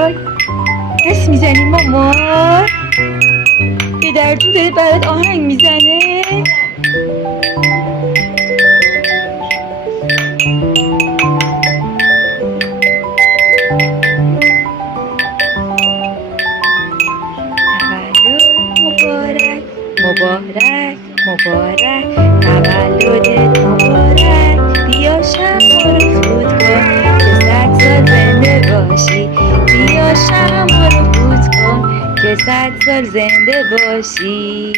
وای دست میزنی ماما؟ پدرتون داره برات آهنگ میزنه. مبارک مبارک مبارک تولدت مبارک. بیا شمع رو فوت کن که 100 سال زنده باشی. بیا شمع رو فوت کن که 100 سال زنده باشی.